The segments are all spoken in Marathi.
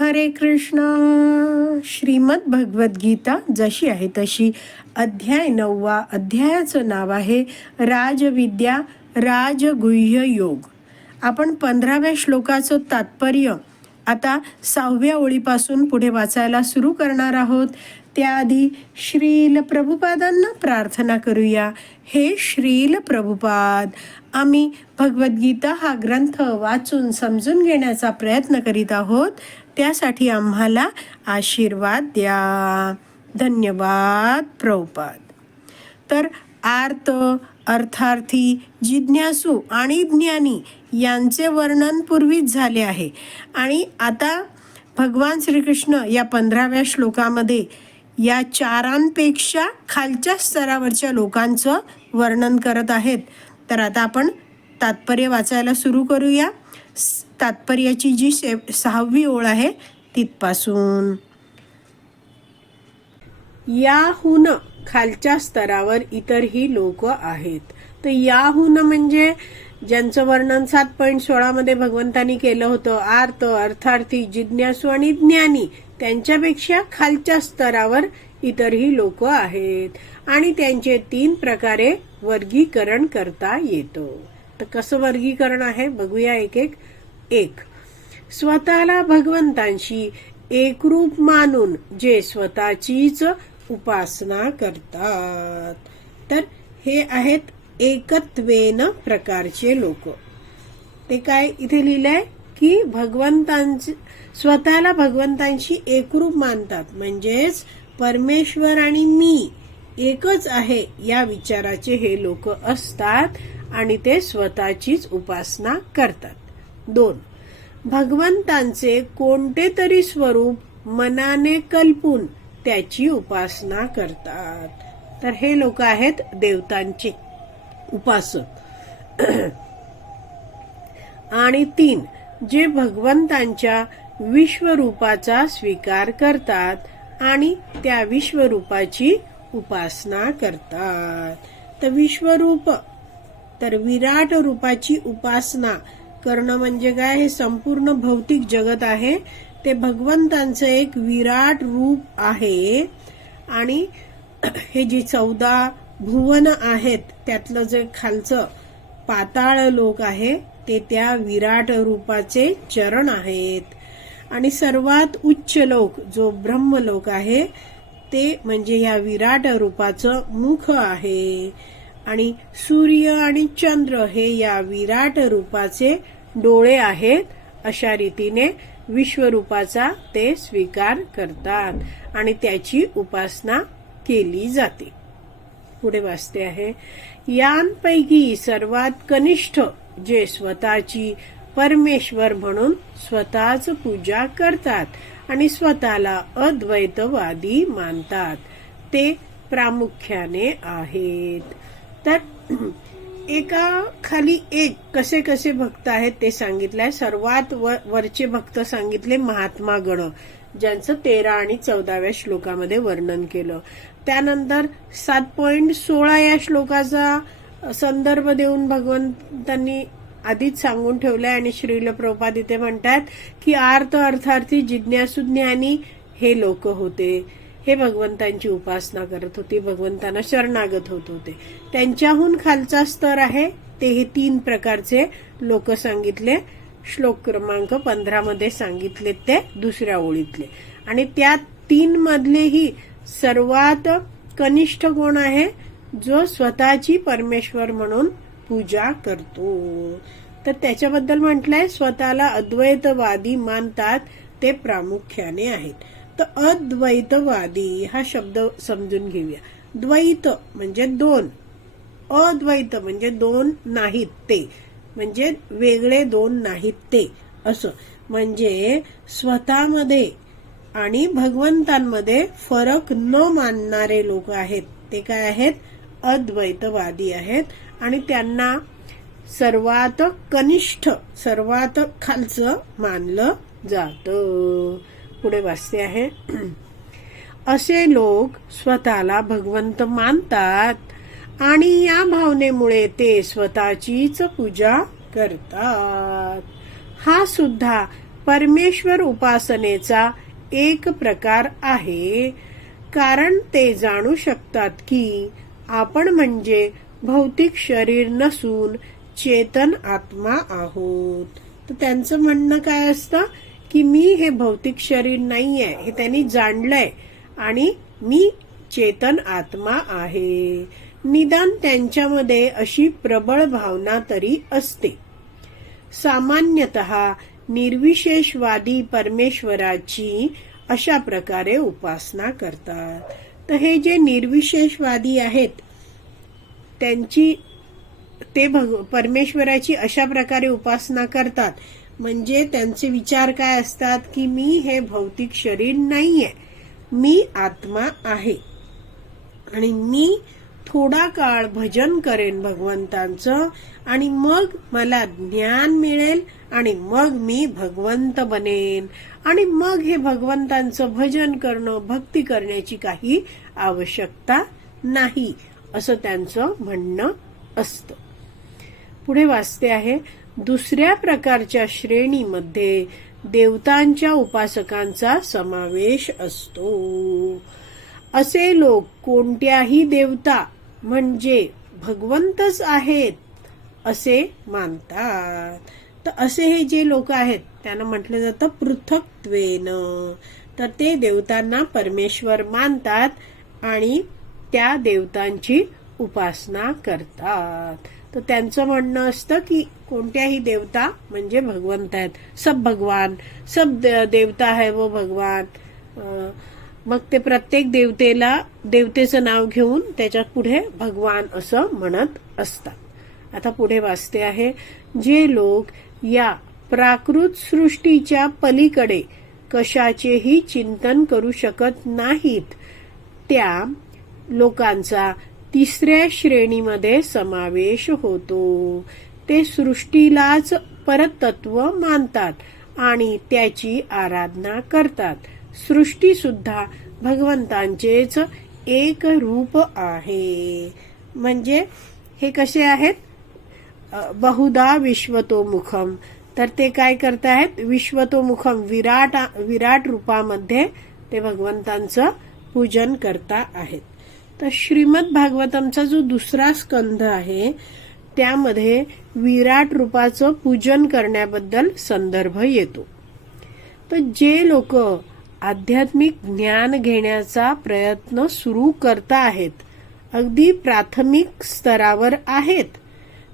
हरे कृष्ण. श्रीमद भगवद्गीता जशी आहे तशी. अध्याय नववा अध्यायाचं नाव आहे राजविद्या राजगुह्य योग. आपण पंधराव्या श्लोकाचं तात्पर्य आता सहाव्या ओळीपासून पुढे वाचायला सुरू करणार आहोत. त्याआधी श्रील प्रभुपादांना प्रार्थना करूया. हे श्रील प्रभुपाद आम्ही भगवद्गीता हा ग्रंथ वाचून समजून घेण्याचा प्रयत्न करीत आहोत. त्यासाठी आम्हाला आशीर्वाद द्या. धन्यवाद प्रभुपाद. तर आर्त अर्थार्थी जिज्ञासू आणि ज्ञानी यांचे वर्णन पूर्वीच झाले आहे. आणि आता भगवान श्रीकृष्ण या पंधराव्या श्लोकामध्ये या चारांपेक्षा खालच्या स्तरावरच्या लोकांचं वर्णन करत आहेत. तर आता आपण तात्पर्य वाचायला सुरू करूया. तात्पर्याची जी से सहावी ओळ आहे तिथपासून. याहून खालच्या स्तरावर इतरही लोक आहेत. तर याहून म्हणजे ज्यांचं वर्णन सात पॉईंट सोळा मध्ये केलं होतं आर्त अर्थार्थी जिज्ञासू आणि ज्ञानी त्यांच्यापेक्षा खालच्या स्तरावर इतरही लोक आहेत. आणि त्यांचे तीन प्रकारे वर्गीकरण करता येतं. तर कसं वर्गीकरण आहे? बघूया एक एक. एक. स्वतःला भगवंतांशी एकरूप मानून जे स्वतःचीच उपासना करतात. तर हे आहेत एकत्वेन प्रकारचे लोक. ते काय इथे लिहिलंय? की भगवंतांचे स्वतःला भगवंतांशी एकरूप मानतात. म्हणजेच परमेश्वर आणि मी एकच आहे या विचाराचे हे लोक असतात आणि ते स्वतःचीच उपासना करतात. दोन. भगवंतांचे कोणते तरी स्वरूप मनाने कल्पून त्याची उपासना करतात. तर हे लोक आहेत देवतांचे. उपासक. आणि तीन जे भगवंतांच्या विश्वरूपाचा स्वीकार करतात आणि त्या विश्वरूपाची उपासना करतात. तर विश्वरूप तर विराट रूपाची उपासना करणं म्हणजे काय? हे संपूर्ण भौतिक जगत आहे. ते भगवंतांचं एक विराट रूप आहे. आणि हे जी चौदा भुवन आहेत त्यातलं जे खालचं पाताळ लोक आहे ते त्या विराट रूपाचे चरण आहेत. आणि सर्वात उच्च लोक जो ब्रह्मलोक आहे ते म्हणजे या विराट रूपाचं मुख आहे. आणि सूर्य आणि चंद्र हे या विराट रूपाचे डोळे आहेत अशा रीतीने विश्वरूपाचा ते स्वीकार करतात आणि त्याची उपासना केली जाते. पुढे वाचते आहे यांपैकी सर्वात कनिष्ठ जे स्वतःची परमेश्वर म्हणून स्वतःच पूजा करतात आणि स्वतःला अद्वैतवादी मानतात ते प्रामुख्याने आहेत. तर एका खाली एक कसे कसे भक्त आहेत ते सांगितलंय. सर्वात व- वरचे भक्त सांगितले महात्मा गण ज्यांचं तेरा आणि चौदाव्या श्लोकामध्ये वर्णन केलं. त्यानंतर सात पॉइंट सोळा या श्लोकाचा संदर्भ देऊन भगवंतांनी आधीच सांगून ठेवलंय आणि श्रील प्रभुपाद इथे म्हणतात की आर्थ अर्थार्थी जिज्ञासू ज्ञानी हे लोक होते. हे भगवंतांची उपासना करत होती भगवंतांना शरणागत होत होते. त्यांच्याहून खालचा स्तर आहे ते हे तीन प्रकारचे लोक सांगितले. श्लोक क्रमांक पंधरा मध्ये सांगितले ते दुसऱ्या ओळीतले. आणि त्या तीन मधलेही सर्वात कनिष्ठ कोण आहे? जो स्वतःची परमेश्वर म्हणून पूजा करतो. तर त्याच्याबद्दल म्हटलंय स्वतःला अद्वैतवादी मानतात ते प्रामुख्याने आहेत. तर अद्वैतवादी हा शब्द समजून घेऊया. द्वैत म्हणजे दोन. अद्वैत म्हणजे दोन नाहीत ते. म्हणजे वेगळे दोन नाहीत ते. असं. म्हणजे स्वतःमध्ये आणि भगवंतांमध्ये फरक न मानणारे लोक आहेत. ते काय आहेत? अद्वैतवादी आहेत. आणि त्यांना सर्वात कनिष्ठ सर्वात खालचं मानलं जातं. पुढे वाचते आहे. असे लोक स्वतःला भगवंत मानतात आणि या भावनेमुळे ते स्वतःचीच पूजा करतात. हा सुद्धा परमेश्वर उपासनेचा एक प्रकार आहे. कारण ते जाणू शकतात की आपण म्हणजे भौतिक शरीर नसून चेतन आत्मा आहोत. तर त्यांचं म्हणणं काय असतं? की मी हे भौतिक शरीर नाहीये हे त्यांनी जाणलंय आणि मी चेतन आत्मा आहे. निदान त्यांच्यामध्ये अशी प्रबळ भावना तरी असते. सामान्यतः निर्विशेषवादी परमेश्वराची अशा प्रकारे उपासना करतात. तर हे जे निर्विशेषवादी आहेत त्यांची ते परमेश्वराची अशा प्रकारे उपासना करतात म्हणजे त्यांचे विचार काय असतात की मी हे भौतिक शरीर नाहीये. मी आत्मा आहे. आणि मी थोडा काळ भजन करेन भगवंतांचं आणि मग मला ज्ञान मिळेल आणि मग मी भगवंत बनेन. आणि मग हे भगवंतांचं भजन करणं भक्ती करण्याची काही आवश्यकता नाही असं त्यांचं म्हणणं असतं. पुढे वाचते आहे दुसऱ्या प्रकारच्या श्रेणीमध्ये देवतांच्या उपासकांचा समावेश असतो. असे लोक कोणत्याही देवता म्हणजे भगवंतच आहेत असे मानतात. तर असे हे जे लोक आहेत त्यांना म्हटलं जातं पृथक्त्वेन. तर ते देवतांना परमेश्वर मानतात आणि त्या देवतांची उपासना करतात. तर त्यांचं म्हणणं असतं की कोणत्याही देवता म्हणजे भगवंत आहेत. सब भगवान सब देवता आहे व भगवान. मग ते प्रत्येक देवतेला देवतेचं नाव घेऊन त्याच्यात पुढे भगवान असं म्हणत असतात. आता पुढे वाचते आहे जे लोक या प्राकृत सृष्टीच्या पलीकडे कशाचेही चिंतन करू शकत नाहीत त्या लोकांचा तिसऱ्या श्रेणीमध्ये समावेश होतो. ते सृष्टीलाच परतत्व मानतात आणि त्याची आराधना करतात. सृष्टी सुद्धा भगवंतांचेच एक रूप आहे. म्हणजे हे कसे आहेत? बहुदा बहुधा विश्वतोमुखम. तर ते काय करतायत विश्वतोमुखम विराट विराट रूपामध्ये ते भगवंतांचं पूजन करता आहेत. तर श्रीमद भागवतमचा जो दुसरा स्कंध आहे त्यामध्ये विराट रूपाचं पूजन करण्याबद्दल संदर्भ येतो. तर जे लोक आध्यात्मिक ज्ञान घेण्याचा प्रयत्न सुरू करता आहेत अगदी प्राथमिक स्तरावर आहेत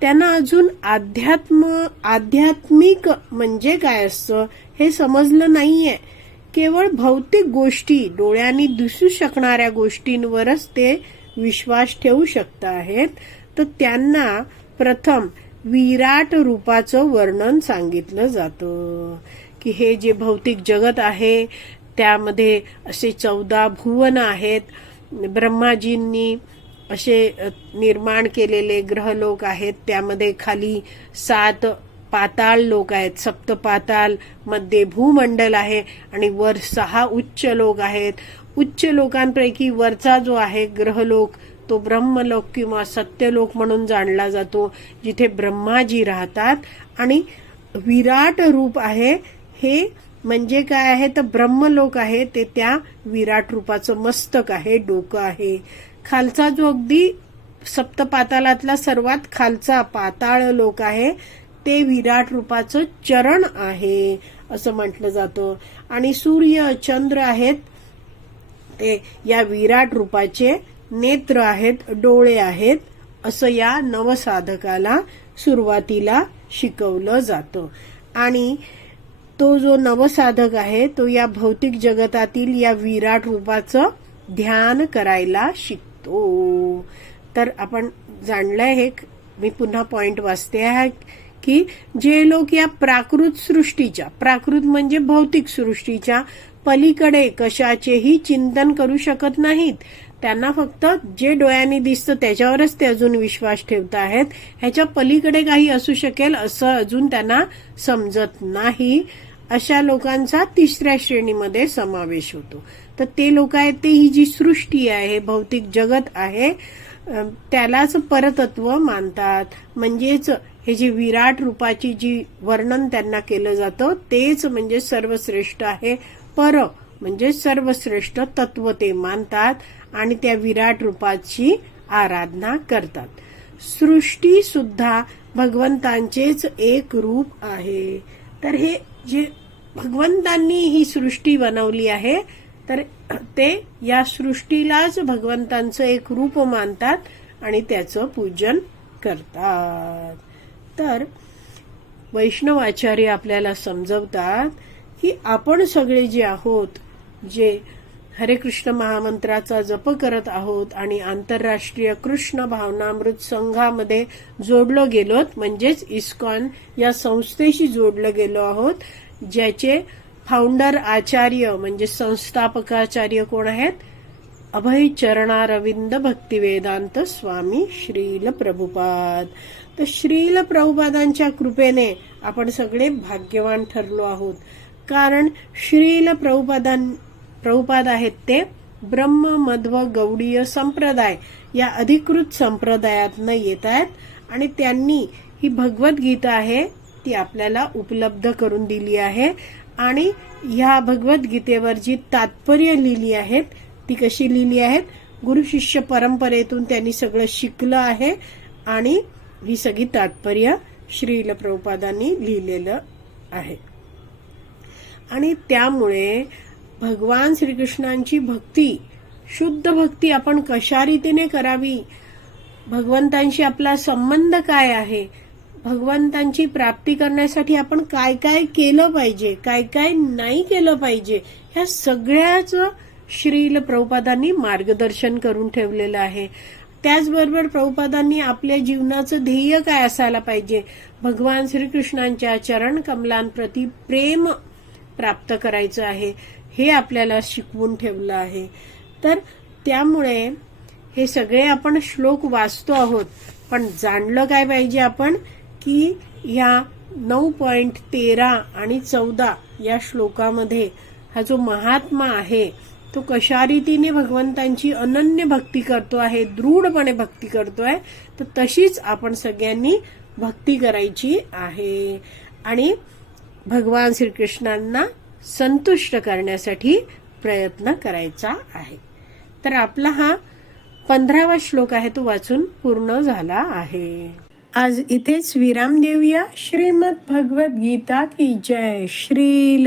त्यांना अजून अध्यात्म आध्यात्मिक म्हणजे काय असतं हे समजलं नाहीये. केवळ भौतिक गोष्टी डोळ्यांनी दिसू शकणाऱ्या गोष्टींवरच ते विश्वास ठेवू शकत आहेत तर त्यांना प्रथम विराट रूपाचं वर्णन सांगितलं जातं. की हे जे भौतिक जगत आहे त्यामध्ये असे चौदा भुवन आहेत. ब्रह्माजींनी असे निर्माण केलेले ग्रहलोक आहेत. त्यामध्ये खाली सात पाताळ लोक आहेत. सप्तपाताल मध्ये भूमंडल आहे आणि वर सहा उच्च लोक आहेत. उच्च लोकांपैकी वरचा जो आहे ग्रहलोक तो ब्रह्मलोक किंवा सत्यलोक म्हणून जाणला जातो जिथे ब्रह्माजी राहतात. आणि विराट रूप आहे. हे म्हणजे काय आहे? तर ब्रह्मलोक आहे. ते त्या विराट रूपाचं मस्तक आहे डोकं आहे. खालचा जो अगदी सप्तपातालातला सर्वात खालचा पाताळ लोक आहे ते विराट रूपाचं चरण आहे असं म्हटलं जातं. आणि सूर्य चंद्र आहेत ते या विराट रूपाचे नेत्र आहेत डोळे आहेत असं या नवसाधकाला सुरुवातीला शिकवलं जातं. आणि तो जो नवसाधक आहे तो या भौतिक जगतातील या विराट रूपाचं ध्यान करायला शिकतो. तर आपण जाणलंय हे मी पुन्हा पॉइंट वाचते आहे. की जे लोक या प्राकृत सृष्टीच्या प्राकृत म्हणजे भौतिक सृष्टीच्या पलीकडे कशाचेही चिंतन करू शकत नाहीत. त्यांना फक्त जे डोळ्यांनी दिसतं त्याच्यावरच ते अजून विश्वास ठेवत आहेत. ह्याच्या पलीकडे काही असू शकेल असं अजून त्यांना समजत नाही. अशा लोकांचा तिसऱ्या श्रेणीमध्ये समावेश होतो. तर ते लोक आहेत ते ही जी सृष्टी आहे भौतिक जगत आहे त्यालाच परतत्व मानतात. म्हणजेच हे जे विराट रूपाची जी वर्णन त्यांना केलं जातं तेच म्हणजे सर्वश्रेष्ठ आहे. पर म्हणजे सर्वश्रेष्ठ तत्व ते मानतात आणि त्या विराट रूपाची आराधना करतात. सृष्टी सुद्धा भगवंतांचेच एक रूप आहे. तर हे जे भगवंतांनी ही सृष्टी बनवली आहे तर ते या सृष्टीलाच भगवंतांचं एक रूप मानतात आणि त्याचं पूजन करतात. तर वैष्णव आचार्य आपल्याला समजवतात की आपण सगळे जे आहोत जे हरे कृष्ण महामंत्राचा जप करत आहोत आणि आंतरराष्ट्रीय कृष्ण भावनामृत संघामध्ये जोडलो गेलोत म्हणजेच इस्कॉन या संस्थेशी जोडलं गेलो आहोत ज्याचे फाउंडर आचार्य म्हणजे संस्थापकाचार्य कोण आहेत? अभय चरणारविंद भक्ती वेदांत स्वामी श्रील प्रभुपाद. तर श्रील प्रभुपादांच्या कृपेने आपण सगळे भाग्यवान ठरलो आहोत. कारण श्रील प्रभुपादां प्रभुपाद आहेत ते ब्रह्म मध्व गौडीय संप्रदाय या अधिकृत संप्रदायातनं येत आहेत आणि त्यांनी ही भगवद्गीता आहे ती आपल्याला उपलब्ध करून दिली आहे. आणि ह्या भगवद्गीतेवर जी तात्पर्य लिहिली आहेत ती कशी लिहिली आहेत? गुरु शिष्य परंपरेतून त्यांनी सगळं शिकलं आहे आणि ही सगळी तात्पर्य श्रील प्रभुपादांनी लिहिलेलं आहे. आणि त्यामुळे भगवान श्रीकृष्णांची भक्ती शुद्ध भक्ती आपण कशा रीतीने करावी? भगवंतांशी आपला संबंध काय आहे? भगवंतांची प्राप्ती करण्यासाठी आपण काय काय केलं पाहिजे? काय काय नाही केलं पाहिजे? ह्या सगळ्याचं श्रील प्रभुपादांनी मार्गदर्शन करून ठेवलेलं आहे. त्याचबरोबर प्रभुपादांनी आपल्या जीवनाचं ध्येय काय असायला पाहिजे? भगवान श्रीकृष्णांच्या चरण कमलांप्रती प्रेम प्राप्त करायचं आहे हे आपल्याला शिकवून ठेवलं आहे. तर त्यामुळे हे सगळे आपण श्लोक वाचतो आहोत. पण जाणलं काय पाहिजे आपण? की ह्या नऊ पॉइंट तेरा आणि चौदा या श्लोकामध्ये हा जो महात्मा आहे तो कशा रीतीने भगवंतांची अनन्य भक्ती करतो आहे दृढपणे भक्ती करतोय तर तशीच आपण सगळ्यांनी भक्ती करायची आहे. आणि भगवान श्रीकृष्णांना संतुष्ट करण्यासाठी प्रयत्न करायचा आहे. तर आपला हा पंधरावा श्लोक आहे तो वाचून पूर्ण झाला आहे. आज इथेच विराम देऊया. श्रीमद भगवत गीता की जय. श्रील